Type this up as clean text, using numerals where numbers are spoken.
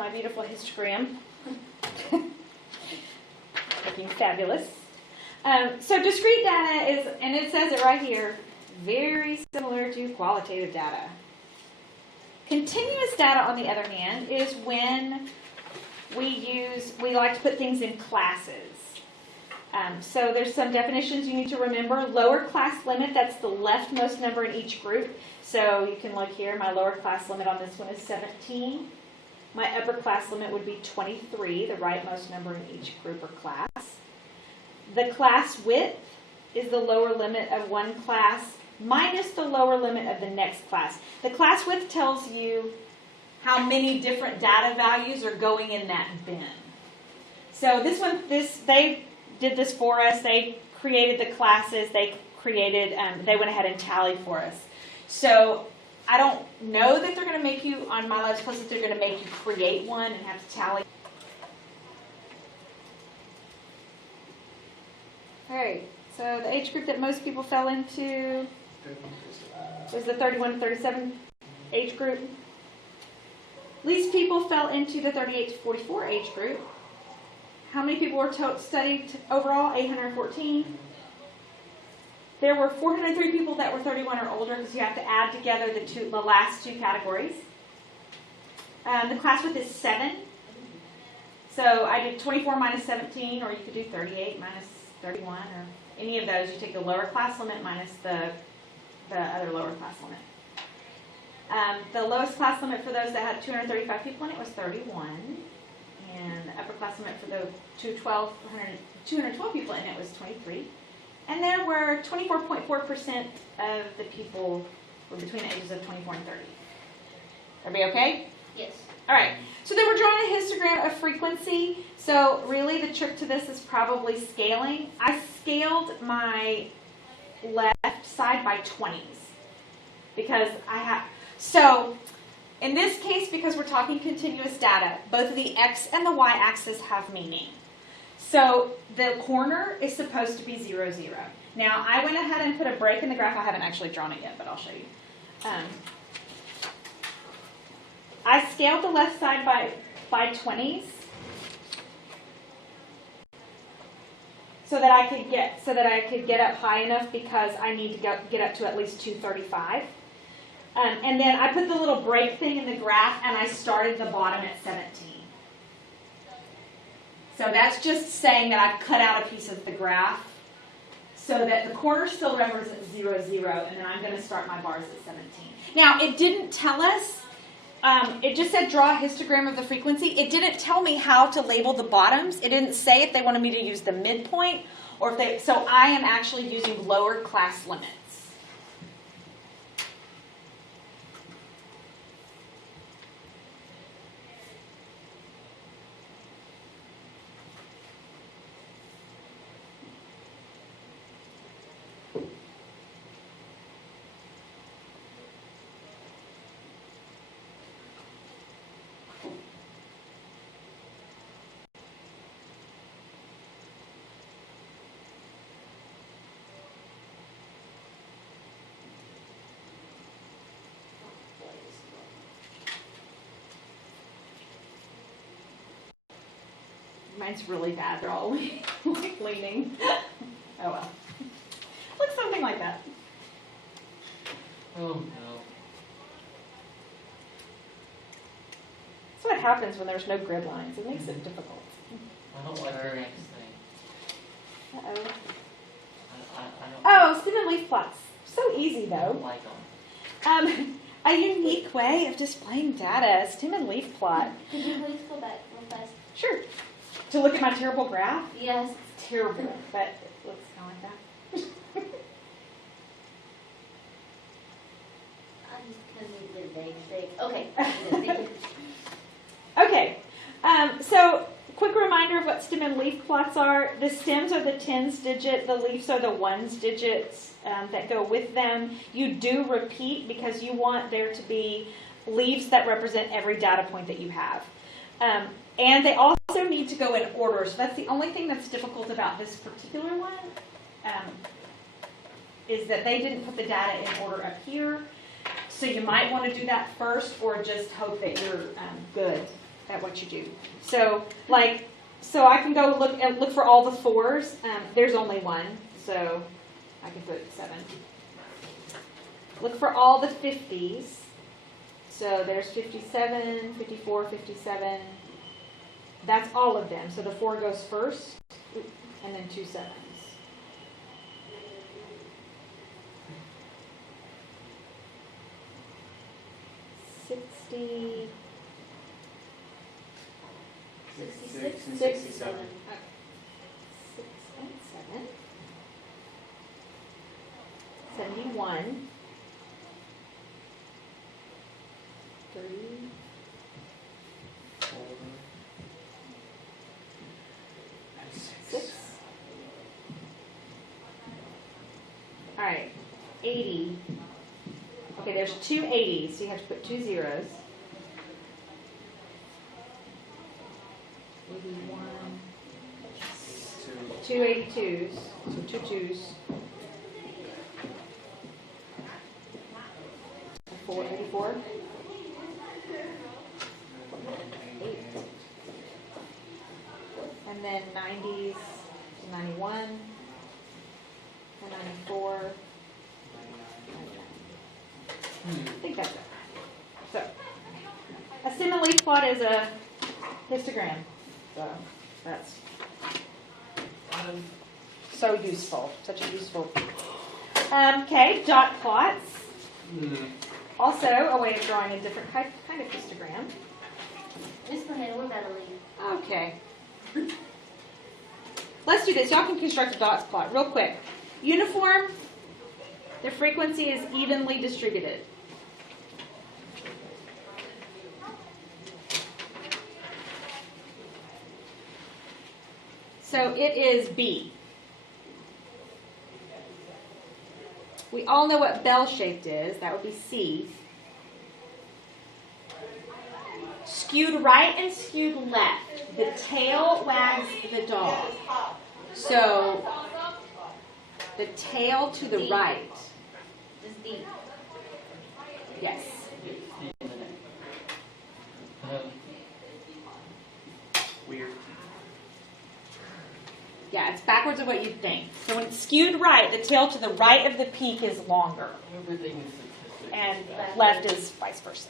my beautiful histogram. Looking fabulous. So discrete data is, and it says it right here, very similar to qualitative data. Continuous data, on the other hand, is when we like to put things in classes. So there's some definitions you need to remember. Lower class limit, that's the leftmost number in each group. So you can look here, my lower class limit on this one is 17. My upper class limit would be 23, the rightmost number in each group or class. The class width is the lower limit of one class minus the lower limit of the next class. The class width tells you how many different data values are going in that bin. So they did this for us. They created the classes. They went ahead and tallied for us. So I don't know that they're going to make you, on My Labs Plus, that they're going to make you create one and have to tally. All right, so the age group that most people fell into was the 31 to 37 age group. Least people fell into the 38 to 44 age group. How many people were studied overall? 814. There were 403 people that were 31 or older, because you have to add together the last two categories. The class width is 7. So I did 24 minus 17, or you could do 38 minus 31, or any of those. You take the lower class limit minus the other lower class limit. The lowest class limit for those that had 235 people in it was 31. And the upper class limit for the 212 people in it was 23. And there were 24.4% of the people were between the ages of 24 and 30. Everybody okay? Yes. All right. So then we're drawing a histogram of frequency. So really the trick to this is probably scaling. I scaled my left side by 20s because I have... So in this case, because we're talking continuous data, both of the x and the y-axis have meaning. So the corner is supposed to be 0, 0. Now, I went ahead and put a break in the graph. I haven't actually drawn it yet, but I'll show you. I scaled the left side by 20s so that I could get up high enough, because I need to get up to at least 235. And then I put the little break thing in the graph, and I started the bottom at 17. So that's just saying that I've cut out a piece of the graph so that the corner still represents 0, 0, and then I'm going to start my bars at 17. Now, it didn't tell us, it just said draw a histogram of the frequency. It didn't tell me how to label the bottoms. It didn't say if they wanted me to use the midpoint, or if they, so I am actually using lower class limits. Mine's really bad. They're all like leaning. Oh well. Looks something like that. Oh no. That's what happens when there's no grid lines. It makes it difficult. I don't like our next thing. Uh-oh. I don't Oh, stem and leaf plots. So easy I though. don't like them. A unique way of displaying data, stem and leaf plot. Could you please go back real fast? Sure. To look at my terrible graph? Yes. It's terrible, but it looks kind of like that. I'm just going to need the vague shake. Okay. Thank you. Okay. So quick reminder of what stem and leaf plots are. The stems are the tens digit, the leaves are the ones digits that go with them. You do repeat because you want there to be leaves that represent every data point that you have. And they also need to go in order. So that's the only thing that's difficult about this particular one, is that they didn't put the data in order up here. So you might want to do that first, or just hope that you're good at what you do. So so I can go look for all the 4s. There's only one, so I can put 7. Look for all the 50s. So there's 57, 54, 57. That's all of them. So the 4 goes first, and then 2 7s. 60. 66 and 6, 67. 6 and 7. 71. 3. 6. All right, 80. Okay, there's 2 80s, so you have to put 2 zeros. 81. 2 82s, so 2 2s. 4 84. 8. And then 90s, 91, and 94, 99. I think that's it. So, a simile plot is a histogram. So, that's so useful. Such a useful. Okay, dot plots. Also, a way of drawing a different kind of histogram. Miss Mahana, we're about to leave. Okay. Let's do this. Y'all can construct a dots plot real quick. Uniform, the frequency is evenly distributed. So it is B. We all know what bell-shaped is. That would be C. Skewed right and skewed left. The tail wags the dog. So the tail to the D. right. Just D. Yes. Weird. Yeah, it's backwards of what you'd think. So when it's skewed right, the tail to the right of the peak is longer. Everything is statistics. And left is vice versa.